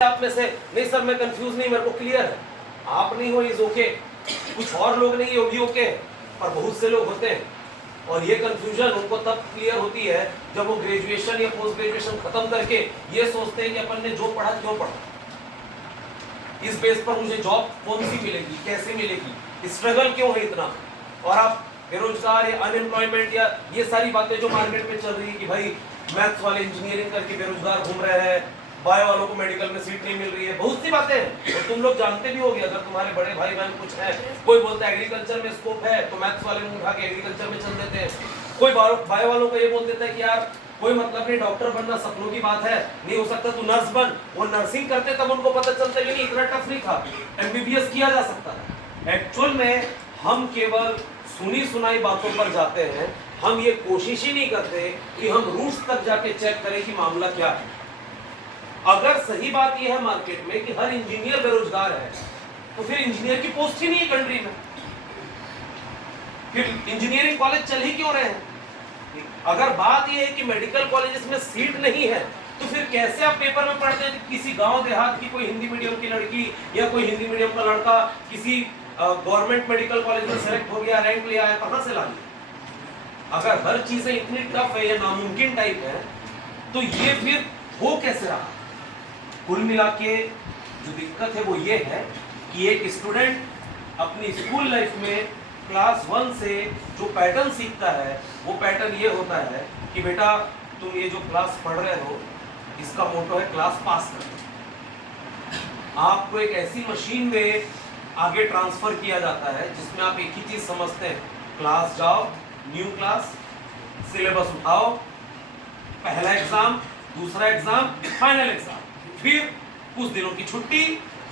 आप में से नहीं सर मैं कंफ्यूज नहीं, मेरे को क्लियर है। आप नहीं हो इज ओके, कुछ और लोग नहीं हो भी ओके, पर बहुत से लोग होते हैं और ये कंफ्यूजन उनको तब क्लियर होती है जब वो ग्रेजुएशन या पोस्ट ग्रेजुएशन खत्म करके ये सोचते हैं कि अपन ने जो पढ़ा क्यों पढ़ा, इस बेस पर मुझे जॉब कौन सी मिलेगी, कैसे मिलेगी, स्ट्रगल क्यों है इतना। और आप बेरोजगार या अनएम्प्लॉयमेंट या ये सारी बातें जो मार्केट में चल रही है कि भाई मैथ्स वाले इंजीनियरिंग करके बेरोजगार घूम रहे हैं, बायो वालों को मेडिकल में सीट नहीं मिल रही है, बहुत सी बातें हैं और तुम लोग जानते भी होगे। अगर तुम्हारे बड़े भाई बहन कुछ है, कोई बोलता है एग्रीकल्चर में स्कोप है तो मैथ्स वाले मुंह उठा के एग्रीकल्चर में चल देते हैं, कोई बायो वालों का ये बोल देता है कि यार कोई मतलब नहीं, डॉक्टर बनना सपनों की बात है, नहीं हो सकता तू नर्स बन। वो नर्सिंग करते तब उनको पता चलता है कि नहीं इतना टफ नहीं था, एमबीबीएस किया जा सकता है। एक्चुअल में हम केवल सुनी सुनाई बातों पर जाते हैं, हम ये कोशिश ही नहीं करते कि हम रूट्स तक जाके चेक करें कि मामला क्या है। अगर सही बात यह है मार्केट में कि हर इंजीनियर बेरोजगार है तो फिर इंजीनियर की पोस्ट ही नहीं है कंट्री में, फिर इंजीनियरिंग कॉलेज चल ही क्यों रहे हैं। अगर बात यह है कि मेडिकल कॉलेजेस में सीट नहीं है तो फिर कैसे आप पेपर में पढ़ते हैं कि किसी गांव देहात की कोई हिंदी मीडियम की लड़की या कोई हिंदी मीडियम का लड़का किसी गवर्नमेंट मेडिकल कॉलेज में सेलेक्ट हो गया, रैंक लिया है, कहां से ला लिया। अगर हर चीजें इतनी टफ है या नामुमकिन टाइप है तो ये फिर हो कैसे रहा। कुल मिला के जो दिक्कत है वो ये है कि एक स्टूडेंट अपनी स्कूल लाइफ में क्लास 1 से जो पैटर्न सीखता है वो पैटर्न ये होता है कि बेटा तुम ये जो क्लास पढ़ रहे हो इसका मोटो है क्लास पास करना। आपको एक ऐसी मशीन में आगे ट्रांसफर किया जाता है जिसमें आप एक ही चीज समझते हैं, क्लास जाओ, न्यू क्लास, सिलेबस उठाओ, पहला एग्जाम, दूसरा एग्जाम, फाइनल एग्जाम, फिर कुछ दिनों की छुट्टी,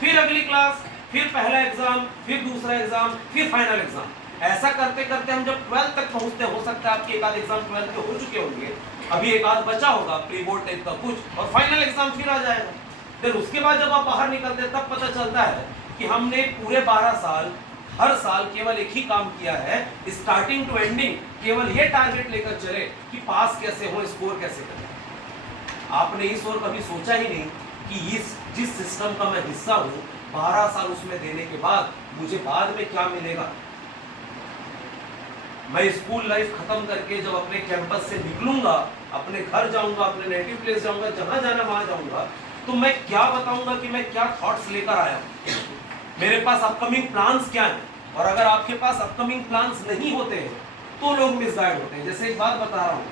फिर अगली क्लास, फिर पहला एग्जाम, फिर दूसरा एग्जाम, फिर फाइनल एग्जाम। ऐसा करते करते हम जब 12th तक पहुंचते, हो सकता है आपके एक आध एग्जाम 12th के हो चुके होंगे, अभी एक आध बचा होगा प्री बोर्ड टाइप का कुछ, और फाइनल एग्जाम फिर आ जाएगा। फिर उसके बाद जब आप बाहर निकलते तब पता चलता है कि हमने पूरे 12 साल हर साल केवल एक ही काम किया है, स्टार्टिंग टू एंडिंग केवल ये टारगेट लेकर चले कि पास कैसे हो, स्कोर कैसे करें। आपने इस ओर कभी सोचा ही नहीं कि इस जिस सिस्टम का मैं हिस्सा हूं 12 साल उसमें देने के बाद मुझे बाद में क्या मिलेगा। मैं स्कूल लाइफ खत्म करके जब अपने कैंपस से निकलूंगा, अपने घर जाऊंगा, अपने नेटिव प्लेस जाऊंगा, जहां जाना वहां जाऊंगा, तो मैं क्या बताऊंगा कि मैं क्या थॉट्स लेकर आया हूं, मेरे पास अपकमिंग प्लान्स क्या हैं। और अगर आपके पास अपकमिंग प्लान्स नहीं होते हैं तो लोग मिसगाइड होते हैं। जैसे एक बात बता रहा हूं,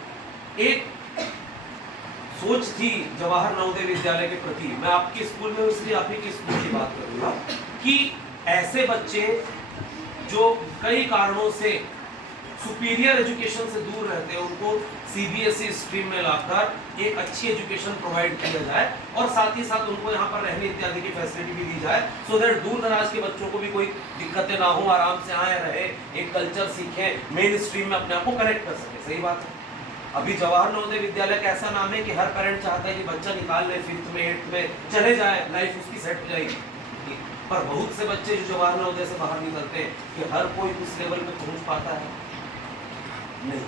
एक सोच थी जवाहर नवोदय विद्यालय के प्रति, मैं आपके स्कूल में इसलिए आप ही के स्कूल की बात करूंगा, कि ऐसे बच्चे जो कई कारणों से सुपीरियर एजुकेशन से दूर रहते हैं उनको सीबीएसई स्ट्रीम में लाकर एक अच्छी एजुकेशन प्रोवाइड किया जाए और साथ ही साथ उनको यहाँ पर रहने इत्यादि की फैसिलिटी भी दी जाए, सो दैट दूर दराज के बच्चों को भी कोई दिक्कतें ना हो, आराम से आए रहे, एक कल्चर सीखें, मेन स्ट्रीम में अपने आप को कनेक्ट कर सके। सही बात है। अभी जवाहर नवोदय विद्यालय का ऐसा नाम है कि हर पेरेंट चाहता है कि बच्चा निकाल ले 5th में 8th में चले जाए, लाइफ उसकी सेट हो जाएगी। पर बहुत से बच्चे जो जवाहर नवोदय से बाहर निकलते हैं कि हर कोई उस लेवल पे पहुंच पाता है नहीं।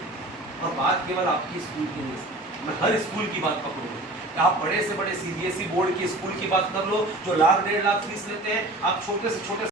और बात केवल आपकी स्कूल की नहीं, मैं हर स्कूल की बात पकड़ूंगा। आप बड़े से बड़े सीबीएसई बोर्ड की स्कूल की बात कर लो जो लाख 1.5 लाख फीस लेते हैं, आप छोटे से छोटे